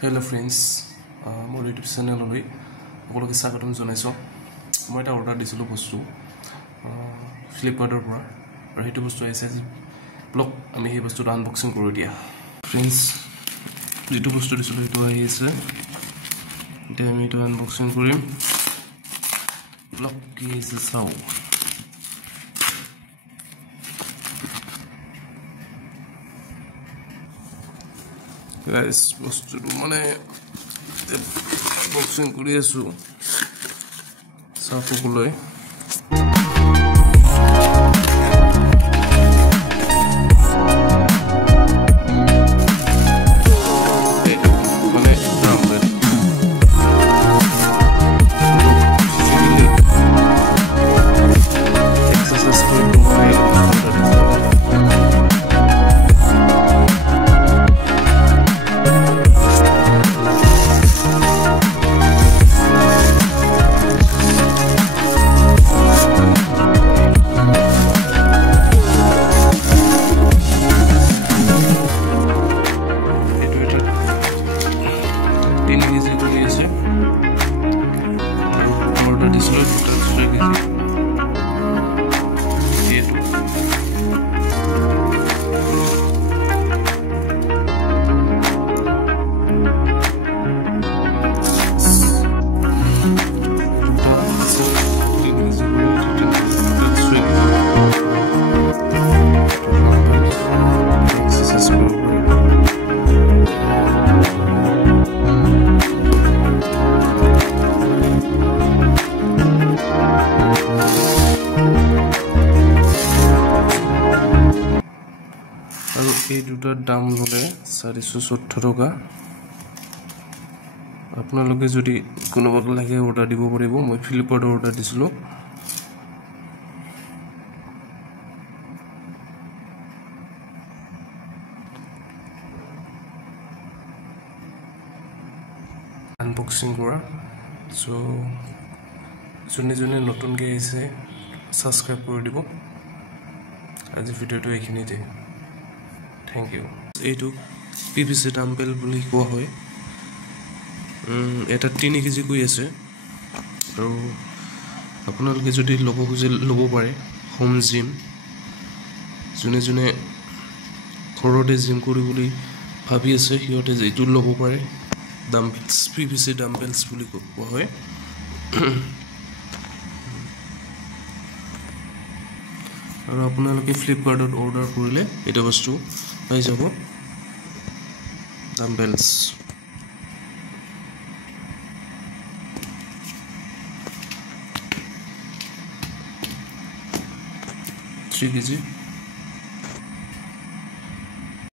Hello friends, মোৰ YouTube চেনেললৈ সকলোকে স্বাগতম জনাইছো। মই এটা অৰ্ডাৰ দিছিলো বস্তু ফ্লিপকাৰ্টৰ পৰা আৰু সেইটো বস্তু আহিছে ব্লগ আমি এই বস্তুটো আনবক্সিং কৰি দিয়া। ফ্ৰেণ্ডছ যেটো বস্তু দিছিলো সেইটো আহিছে। এতিয়া আমি এটা আনবক্সিং কৰিম। ব্লগ কি আছে চাও। Guys, বস্তু মানে বক্সিং কৰি আছো সাফুকুলৈ আৰু এই দুটাৰ দাম হলে 414 টকা। আপোনালোকে যদি কোনোবাক লাগে অৰ্ডাৰ দিব পাৰিব। মই ফ্লিপকাৰ্টৰ অৰ্ডাৰ দিছিলো। আনবক্সিং কৰা সো যোনে নতুনকৈ আহিছে সাবস্ক্ৰাইব কৰি দিব। আজি ভিডিঅ'টো এইখিনিতে। Thank you. এইটো PVC ডাম্বেল বুলি কোৱা হয়। এটা 3 কেজি কৈ আছে আৰু আপোনালোকে যদি ল'ব খুজে ল'ব পাৰে। হোম জিম যোনে ঘৰতে জিম কৰিবলৈ ভাবি আছে সিহঁতে এইটো ল'ব পাৰে। ডাম্বেলছ PVC ডাম্বেলছ বুলি কোৱা হয়। আৰু আপোনালোকে ফ্লিপকাৰ্টত অৰ্ডাৰ কৰিলে এটা বস্তু পাই যাব। ডাম্বেলছ 3 কেজি